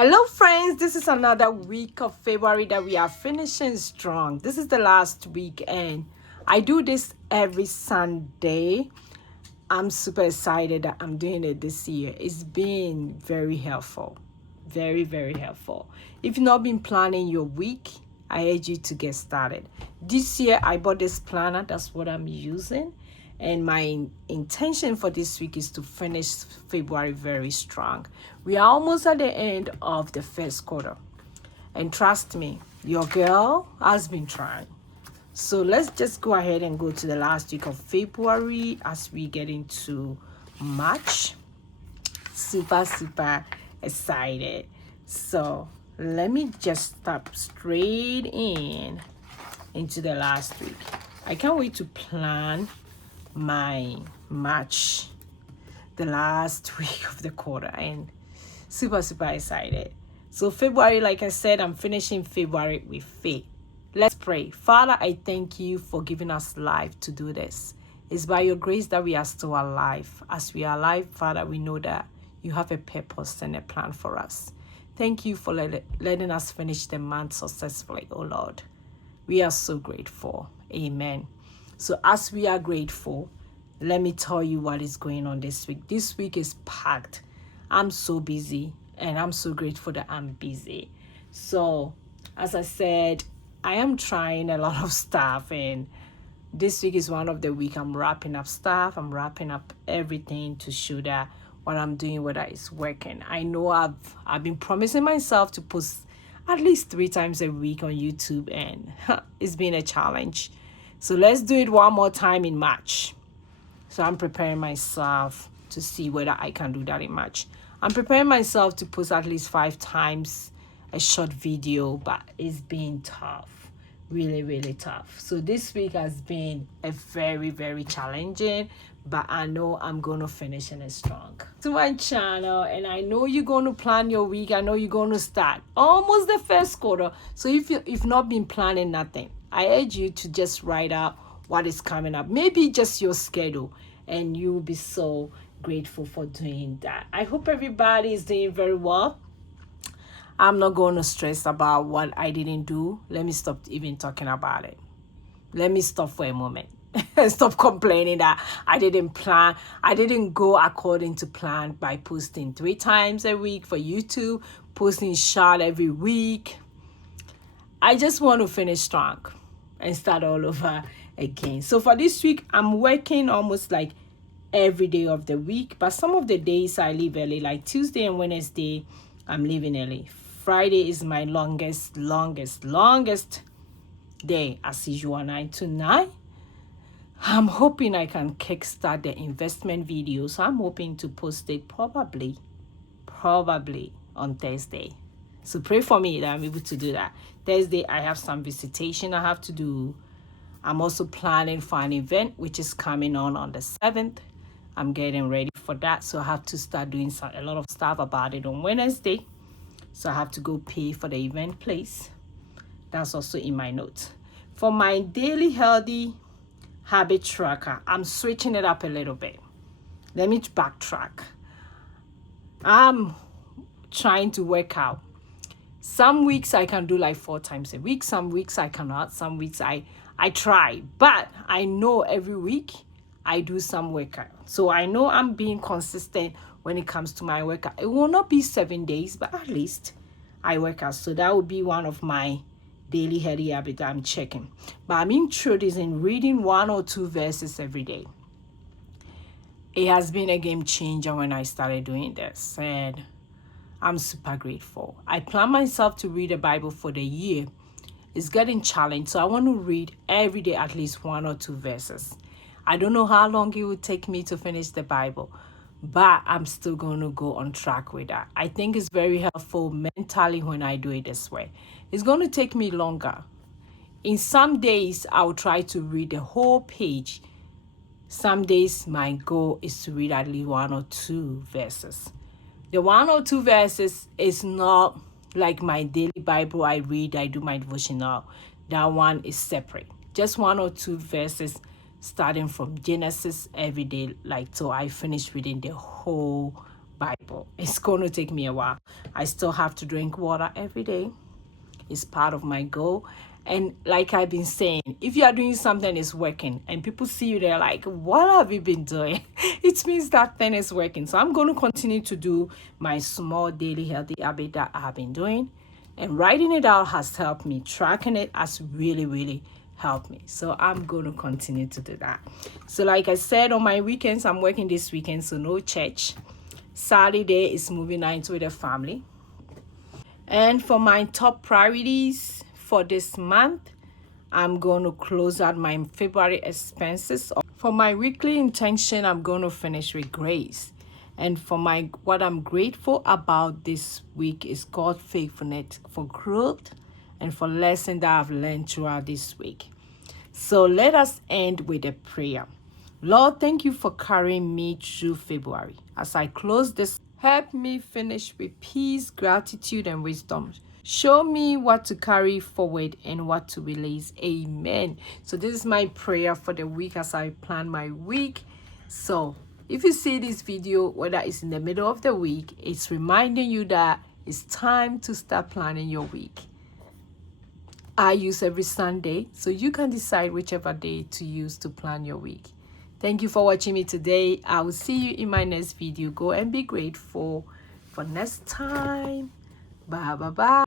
Hello friends, this is another week of February that we are finishing strong. This is the last week and I do this every Sunday. I'm super excited that I'm doing it this year. It's been very helpful. Very helpful. If you've not been planning your week, I urge you to get started. This year I bought this planner. That's what I'm using. And my intention for this week is to finish February very strong. We are almost at the end of the first quarter. And trust me, your girl has been trying. So let's just go ahead and go to the last week of February as we get into March. Super excited. So let me just step straight into the last week. I can't wait to plan my March, the last week of the quarter, and super excited. So February, like I said, I'm finishing February with faith. Let's pray. Father, I thank you for giving us life to do this. It's by your grace that we are still alive. As we are alive, Father, we know that you have a purpose and a plan for us. Thank you for letting us finish the month successfully, oh Lord. We are so grateful. Amen. So as we are grateful, let me tell you what is going on this week. This week is packed. I'm so busy and I'm so grateful that I'm busy. So as I said, I am trying a lot of stuff, and this week is one of the week I'm wrapping up stuff. I'm wrapping up everything to show that what I'm doing, whether it's working. I know I've been promising myself to post at least 3 times a week on YouTube, and it's been a challenge. So let's do it one more time in March. So I'm preparing myself to see whether I can do that in March. I'm preparing myself to post at least 5 times a short video, but it's been tough. Really tough. So this week has been a very challenging, but I know I'm going to finish in a strong. To my channel, and I know you're going to plan your week. I know you're going to start almost the first quarter. So if you've not been planning nothing, I urge you to just write out what is coming up. Maybe just your schedule, and you'll be so grateful for doing that. I hope everybody is doing very well. I'm not going to stress about what I didn't do. Let me stop even talking about it. Let me stop for a moment. Stop complaining that I didn't plan. I didn't go according to plan by posting 3 times a week for YouTube, posting short every week. I just want to finish strong and start all over again. So for this week, I'm working almost like every day of the week, but some of the days I leave early, like Tuesday and Wednesday, I'm leaving early. Friday is my longest day, as usual, 9 to 9. I'm hoping I can kickstart the investment video, so I'm hoping to post it probably on Thursday. So pray for me that I'm able to do that. Thursday, I have some visitation I have to do. I'm also planning for an event which is coming on the 7th. I'm getting ready for that, so I have to start doing a lot of stuff about it on Wednesday. So I have to go pay for the event place. That's also in my notes. For my daily healthy habit tracker, I'm switching it up a little bit. Let me backtrack. I'm trying to work out. Some weeks I can do like 4 times a week. Some weeks I cannot. Some weeks I try. But I know every week I do some workout. So I know I'm being consistent when it comes to my workout. It will not be 7 days, but at least I work out. So that would be one of my daily healthy habits I'm checking. But I'm introducing reading 1 or 2 verses every day. It has been a game changer when I started doing this, and I'm super grateful. I plan myself to read the Bible for the year. It's getting challenged, so I want to read every day at least 1 or 2 verses. I don't know how long it would take me to finish the Bible, but I'm still going to go on track with that. I think it's very helpful mentally when I do it this way. It's going to take me longer. In some days, I'll try to read the whole page. Some days, my goal is to read at least 1 or 2 verses. The 1 or 2 verses is not like my daily Bible I read, I do my devotional. That one is separate. Just 1 or 2 verses starting from Genesis every day, like till I finish reading the whole Bible. It's going to take me a while. I still have to drink water every day. It's part of my goal. And like I've been saying, if you are doing something that's working and people see you, they're like, what have you been doing? It means that thing is working. So I'm going to continue to do my small daily healthy habit that I've been doing. And writing it out has helped me. Tracking it has really, really helped me. So I'm going to continue to do that. So like I said, on my weekends, I'm working this weekend, so no church. Saturday is movie night with the family. And for my top priorities for this month, I'm going to close out my February expenses. For my weekly intention, I'm going to finish with grace. And for my what I'm grateful about this week is God's faithfulness for growth and for lessons that I've learned throughout this week. So let us end with a prayer. Lord, thank you for carrying me through February. As I close this, help me finish with peace, gratitude, and wisdom. Show me what to carry forward and what to release. Amen. So this is my prayer for the week as I plan my week. So if you see this video, whether it's in the middle of the week, it's reminding you that it's time to start planning your week. I use every Sunday, so you can decide whichever day to use to plan your week. Thank you for watching me today. I will see you in my next video. Go and be grateful for next time. Bye, bye, bye.